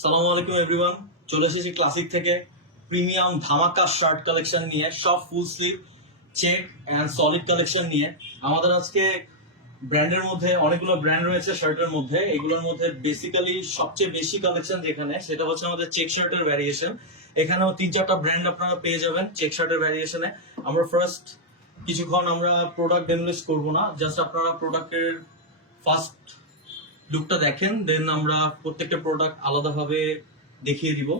সালামু আলাইকুম এভরিওয়ান, চলে এসেছি ক্লাসিক থেকে প্রিমিয়াম ধামাকা শার্ট কালেকশন নিয়ে, সব full sleeve check and solid collection নিয়ে। আমাদের আজকে ব্র্যান্ডের মধ্যে অনেকগুলো ব্র্যান্ড রয়েছে শার্টের মধ্যে। এগুলোর মধ্যে বেসিক্যালি সবচেয়ে বেশি কালেকশন যেখানে, সেটা হচ্ছে আমাদের চেক শার্টের ভ্যারিয়েশন। এখানেও 3-4টা ব্র্যান্ড আপনারা পেয়ে যাবেন চেক শার্টের ভ্যারিয়েশনে। আমরা ফার্স্ট কিছুক্ষণ আমরা প্রোডাক্ট ডেমোলিশ করবো না, জাস্ট আপনারা প্রোডাক্টের ফার্স্ট লুকটা দেখেন, দেন আমরা প্রত্যেকটা প্রোডাক্ট আলাদাভাবে দেখিয়ে দিব।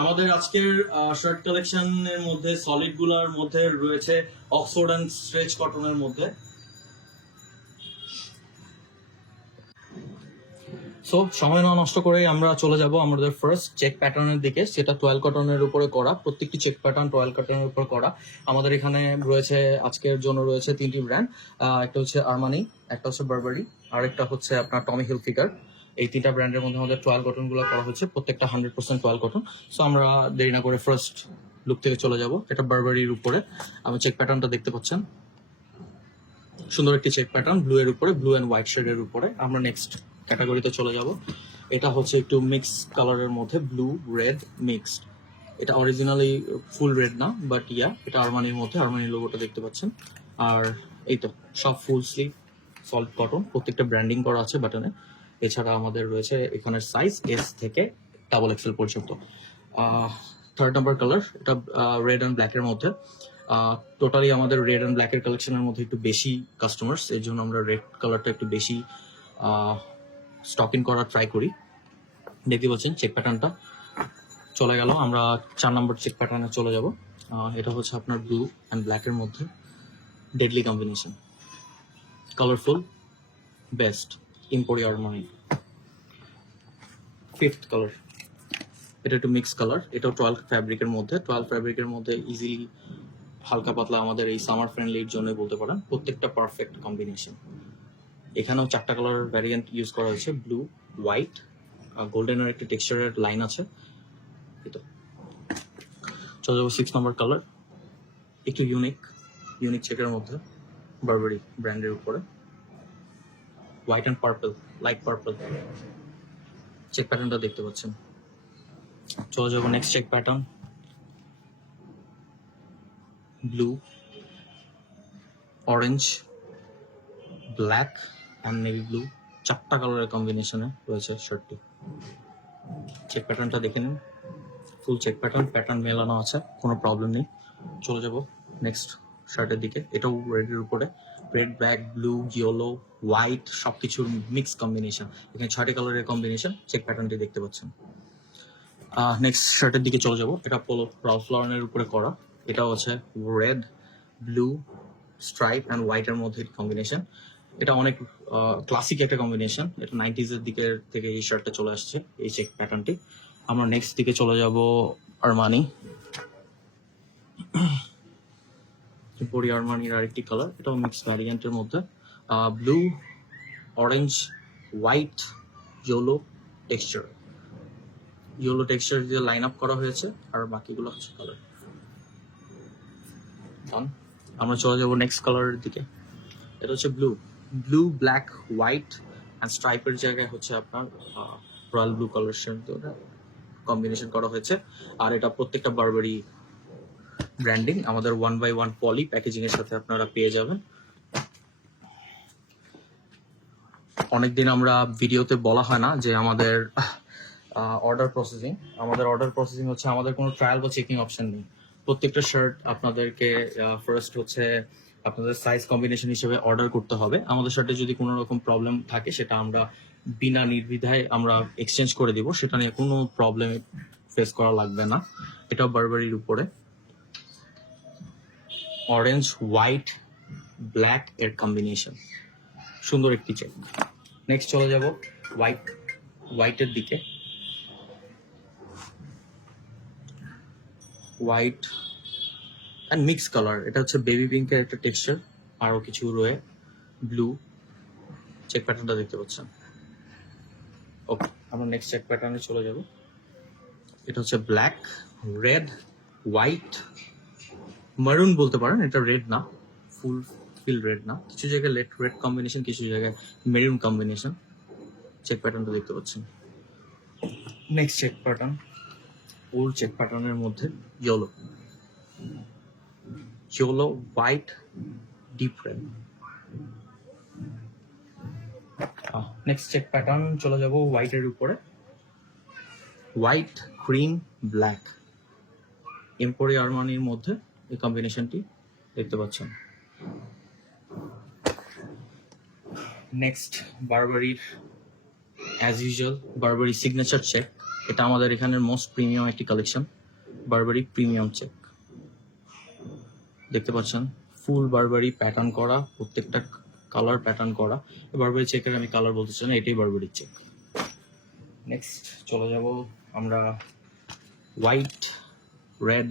আমাদের আজকের শার্ট কালেকশনের মধ্যে সলিড গুলার মধ্যে রয়েছে অক্সফোর্ড এন্ড স্ট্রেচ কটনের মধ্যে। সো সময় না নষ্ট করে আমরা চলে যাব আমাদের ফার্স্ট চেক প্যাটার্নের দিকে। সেটা টয়েল কটনের উপরে করা, প্রত্যেকটি চেক প্যাটার্ন টয়েল কটনের উপর করা। আমাদের এখানে রয়েছে আজকের জন্য রয়েছে 3টি ব্র্যান্ড। একটা হচ্ছে আরমানি, একটা হচ্ছে বারবারি, আর একটা হচ্ছে আপনার টমি হিলফিগার। এই 3টা ব্র্যান্ডের মধ্যে আমাদের টয়েল কটন গুলো করা হচ্ছে, প্রত্যেকটা 100% টয়েল কটন। সো আমরা দেরি না করে ফার্স্ট লুক থেকে চলে যাব। এটা বারবারির উপরে আমি চেক প্যাটার্নটা দেখতে পাচ্ছেন, সুন্দর একটি চেক প্যাটার্ন ব্লু এর উপরে, ব্লু এন্ড হোয়াইট শেডের উপরে। আমরা নেক্সট ক্যাটাগরিতে চলে যাব। এটা হচ্ছে একটু মিক্স কালারের মধ্যে, ব্লু রেড মিক্সড। এটা অরিজিনালি ফুল রেড না, বাট এটা আরমানির মধ্যে, আরমানির লোগোটা দেখতে পাচ্ছেন। আর এই তো সব ফুল স্লিভ সলিড কটন, প্রত্যেকটা ব্র্যান্ডিং করা আছে বাটনে। এছাড়া আমাদের রয়েছে এখানের সাইজ এস থেকে XXL পর্যন্ত। 3rd নাম্বার কালার, এটা রেড অ্যান্ড ব্ল্যাকের মধ্যে। টোটালি আমাদের রেড অ্যান্ড ব্ল্যাকের কালেকশনের মধ্যে একটু বেশি কাস্টমার্স, এই জন্য আমরা রেড কালারটা একটু বেশি স্টক ইন করার ট্রাই করি। দেখতে পাচ্ছেন চেক প্যাটার্নটা চলে গেল। আমরা 4 নম্বর চেক প্যাটার্নে চলে যাব। এটা হচ্ছে আপনার ব্লু অ্যান্ড ব্ল্যাকের মধ্যে, deadly combination, colourful, best, Emporio Armani. 5th colour, এটা একটু মিক্স কালার, এটাও 12 ফ্যাব্রিকের মধ্যে। 12 ফ্যাব্রিকের মধ্যে ইজিলি হালকা পাতলা আমাদের এই সামার ফ্রেন্ডলির জন্য বলতে পারেন, প্রত্যেকটা পারফেক্ট কম্বিনেশন। এখানেও 4টা কালার ভ্যারিয়েন্ট ইউজ করা হয়েছে, ব্লু, হোয়াইট, গোল্ডেনের একটা টেক্সচারের লাইন আছে। চলে যাবো 6 নম্বর কালার, একটু ইউনিক চেকের মধ্যে, বারবারি ব্র্যান্ডের উপরে, white and purple, light purple check প্যাটার্নটা দেখতে পাচ্ছেন। চলে যাবো next check pattern, blue, orange, black and navy blue, 4টা কালারের কম্বিনেশনে রয়েছে শার্টটি। চেক প্যাটার্নটা দেখে নিন, ফুল চেক প্যাটার্ন মেলানো আছে, কোনো প্রবলেম নেই। চলে যাব নেক্সট শার্টের দিকে। এটাও রেডের উপরে, red, black, blue, yellow, white সবকিছুর মিক্স কম্বিনেশন। এখানে 6টি কালারের কম্বিনেশন, চেক প্যাটার্নটি দেখতে পাচ্ছেন। নেক্সট শার্টের দিকে চলে যাব। এটা পোলো রালফ লরেনের উপরে করা। এটা হচ্ছে রেড, ব্লু, স্ট্রাইপ অ্যান্ড হোয়াইটের মধ্যে কম্বিনেশন। এটা অনেক ক্লাসিক একটা কম্বিনেশন, এটা 90s এর দিকের থেকে এই শার্টটা চলে আসছে, এই চেক প্যাটার্নটি। আমরা নেক্সট দিকে চলে যাব, আরমানি, আরমানির আরেকটি কালার, এটাও মিক্স ভ্যারিয়েন্টের মধ্যে, blue, orange, white, yellow texture দিয়ে লাইন আপ করা হয়েছে, আর বাকিগুলো হচ্ছে কালার। আমরা চলে যাব নেক্সট কালারের দিকে। এটা হচ্ছে ব্লু, ব্ল্যাক, হোয়াইট অ্যান্ড স্ট্রাইপের জায়গায় হচ্ছে আপনার রয়্যাল ব্লু কালার কম্বিনেশন করা হয়েছে। আর এটা প্রত্যেকটা বারবারি ব্র্যান্ডিং, আমাদের 1/1 পলি প্যাকেজিং এর সাথে আপনারা পেয়ে যাবেন। অনেকদিন আমরা ভিডিওতে বলা হয় না যে আমাদের অর্ডার প্রসেসিং হচ্ছে, আমাদের কোনো ট্রায়াল বা চেকিং অপশন নেই। প্রত্যেকটা শার্ট আপনাদেরকে ফার্স্ট হচ্ছে আপনাদের সাইজ কম্বিনেশন হিসেবে অর্ডার করতে হবে। আমাদের শার্টে যদি কোনো রকম প্রবলেম থাকে, সেটা আমরা বিনা নির্দ্বিধায় আমরা এক্সচেঞ্জ করে দিব, সেটা নিয়ে কোনো প্রবলেম ফেস করা লাগবে না। এটা বারবারির উপরে, অরেঞ্জ, হোয়াইট, ব্ল্যাক এর কম্বিনেশন, সুন্দর একটি চেক। নেক্সট চলে যাব হোয়াইটের দিকে। হোয়াইট অ্যান্ড মিক্স কালার, এটা হচ্ছে বেবি পিঙ্কের একটা টেক্সচার, আরো কিছু রয়ে ব্লু, চেক প্যাটার্নটা দেখতে পাচ্ছেন। ওকে, আমরা নেক্সট চেক প্যাটার্নে চলে যাব। এটা হচ্ছে ব্ল্যাক, রেড, হোয়াইট, মারুন বলতে পারেন, এটা রেড না, ফুল ফিল রেড না, কিছু জায়গায় রেড কম্বিনেশন, কিছু জায়গায় মেরুন কম্বিনেশন। চেক প্যাটার্নটা দেখতে পাচ্ছেন। Next check pattern, old check প্যাটার্নের মধ্যে yellow, white, deep red. Next check pattern চলে যাব হোয়াইটের উপরে, হোয়াইট, ক্রিম, ব্ল্যাক, এম্পোরি আরমানির মধ্যে এই কম্বিনেশনটি দেখতে পাচ্ছেন। নেক্সট বারবারির as usual Burberry signature check, এটা আমাদের এখানের মোস্ট প্রিমিয়াম একটি কালেকশন, বারবারি প্রিমিয়াম চেক দেখতে পাচ্ছেন। ফুল বারবারি প্যাটার্ন করা, প্রত্যেকটা কালার প্যাটার্ন করা। বারবারি চেকের আমি কালার বলতে চাই না, এটাই বারবারি চেক। নেক্সট চলে যাব আমরা হোয়াইট, রেড,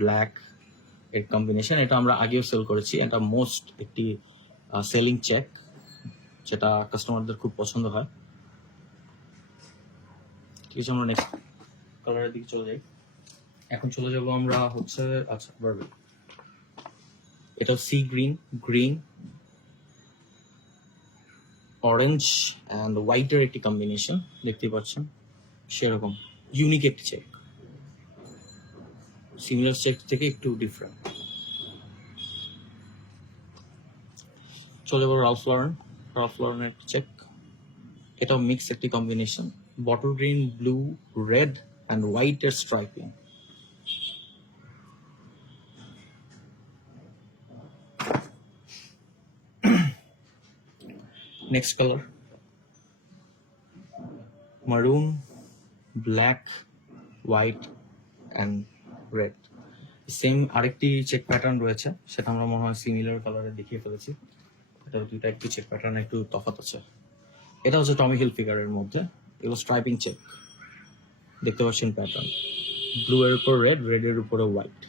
ব্ল্যাক এর কম্বিনেশন। এটা আমরা আগেও সেল করেছি, এটা মোস্ট একটি সেলিং চেক, যেটা কাস্টমারদের খুব পছন্দ হয়। ঠিক আছে, আমরা নেক্সট কালারের দিকে চলে যাই। এখন চলে যাব আমরা হচ্ছে আচ্ছা বারবারি, এটা sea green, green, orange and হোয়াইটের একটি কম্বিনেশন দেখতে পাচ্ছেন। সেরকম ইউনিক একটি চেক, সিমিলার চেক থেকে একটু ডিফারেন্ট। চলে যাবো রালফ লরেনের একটি চেক, এটাও মিক্স একটি combination, bottle green, blue, red and হোয়াইটের স্ট্রাইপিং। নেক্সট কালার মারুন, black, white and red. Same আরেকটি চেক প্যাটার্ন রয়েছে, সেটা আমরা মনে হয় সিমিলার কালারে দেখিয়ে ফেলেছি। এটা দুইটা একটু চেক প্যাটার্ন একটু তফাৎ আছে। এটা হচ্ছে টমি হিল ফিগারের মধ্যে, এগুলো স্ট্রাইপিং চেক দেখতে পাচ্ছেন প্যাটার্ন, ব্লু এর উপর রেড, রেড এর উপরে হোয়াইট।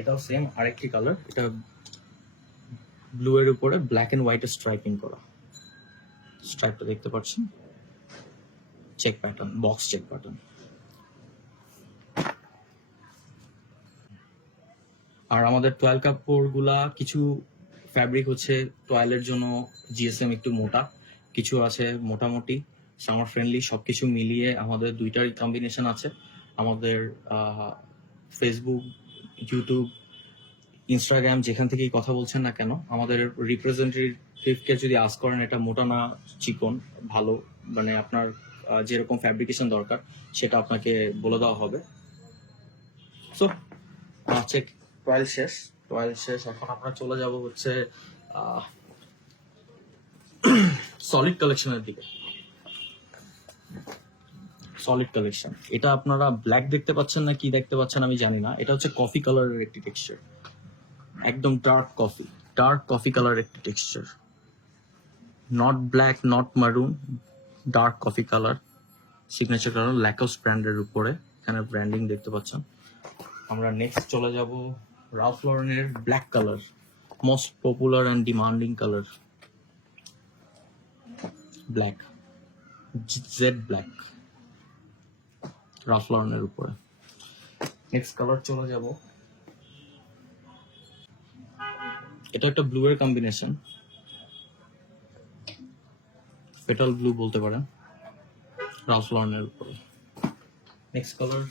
এটাও সেম আরেকটি কালার, এটা ব্লু এর উপরে ব্ল্যাক এন্ড হোয়াইট স্ট্রাইপিং করা, স্ট্রাইপটা দেখতে পাচ্ছেন, check pattern, box check pattern. আর আমাদের টয়েল কাপড়গুলা কিছু ফ্যাব্রিক হচ্ছে টয়েলের জন্য জিএসএম একটু মোটা, কিছু আছে মোটামুটি সামার ফ্রেন্ডলি, সবকিছু মিলিয়ে আমাদের দুইটারই কম্বিনেশন আছে। আমাদের ফেসবুক, ইউটিউব, ইনস্টাগ্রাম যেখান থেকেই কথা বলছেন না কেন, আমাদের রিপ্রেজেন্টেটিভকে যদি আস্ক করেন এটা মোটা না চিকন ভালো, মানে আপনার যেরকম ফ্যাব্রিকেশন দরকার সেটা আপনাকে বলে দেওয়া হবে। সো চেক টয়েল শেষ, এখন আমরা চলে যাব হচ্ছে সলিড কালেকশনের দিকে। সলিড কালেকশন, এটা আপনারা ব্ল্যাক দেখতে পাচ্ছেন না কি দেখতে পাচ্ছেন আমি জানি না, এটা হচ্ছে কফি কালারের একটি টেক্সচার, একদম ডার্ক কফি কালারের একটি texture, not black not maroon, dark coffee colour, signature colour, Lacoste ব্র্যান্ডের উপরে এখানে ব্র্যান্ডিং দেখতে পাচ্ছেন। আমরা নেক্সট চলে যাব রালফ লরেনের black colour, most popular and demanding colour, black, jet black, Ralph লরেনের উপরে। নেক্সট কালার চলে যাব, এটা একটা ব্লু এর কম্বিনেশন, পেটাল ব্লু বলতে পারেন, রালফ লরেনের উপরে। নেক্সট কালার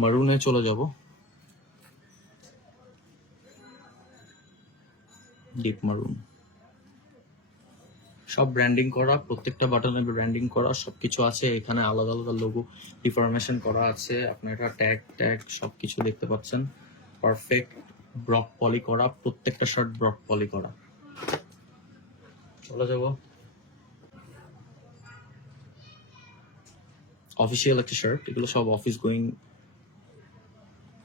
মারুনে চলে যাব, ডিপ মারুন, সব ব্র্যান্ডিং করা, প্রত্যেকটা বাটনে ব্র্যান্ডিং করা, সবকিছু আছে এখানে, আলাদা আলাদা লোগো ডিফরমেশন করা আছে, আপনার এটা ট্যাগ সবকিছু দেখতে পাচ্ছেন, পারফেক্ট ব্রক পলি করা, প্রত্যেকটা শার্ট ব্রক পলি করা। চলে যাব অফিসিয়াল একটা শার্ট, এগুলো সব অফিস গোয়িং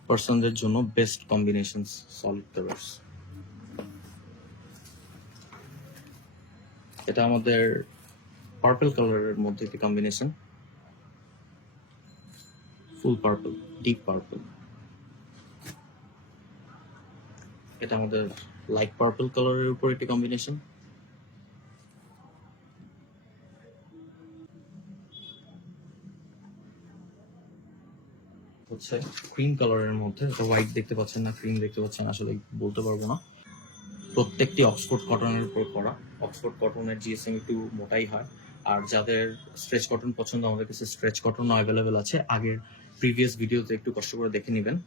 পার্সনদের জন্য বেস্ট কম্বিনেশন, সলিড কালার্স। এটা আমাদের পার্পল কালারের মধ্যে একটি কম্বিনেশন, ফুল পার্পল, ডিপ পার্পল। এটা আমাদের লাইট পার্পল কালারের উপর একটি কম্বিনেশন, হচ্ছে ক্রিম কালারের মধ্যে, এটা হোয়াইট দেখতে পাচ্ছেন না ক্রিম দেখতে পাচ্ছেন আসলে বলতে পারবো না। প্রত্যেকটি অক্সফোর্ড কটনের উপর করা। অক্সফোর্ড কটনের জিএসএম একটু মোটাই হয়, আর যাদের স্ট্রেচ কটন পছন্দ আমাদের কাছে স্ট্রেচ কটনও অ্যাভেলেবেল আছে। আগের প্রিভিয়াস ভিডিওতে একটু কষ্ট করে দেখে নেবেন।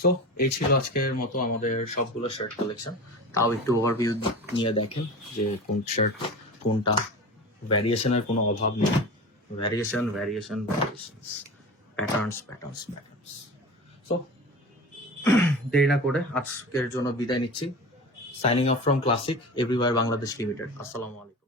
সো এই ছিল আজকের মতো আমাদের সবগুলো শার্ট কালেকশন। তাও একটু ওভারভিউ নিয়ে দেখেন যে কোন শার্ট কোনটা, ভ্যারিয়েশনের কোনো অভাব নেই। Variations, patterns. সো দেরি না করে আজকের জন্য বিদায় নিচ্ছি। Signing off from classic everywhere Bangladesh limited. আসসালামু আলাইকুম।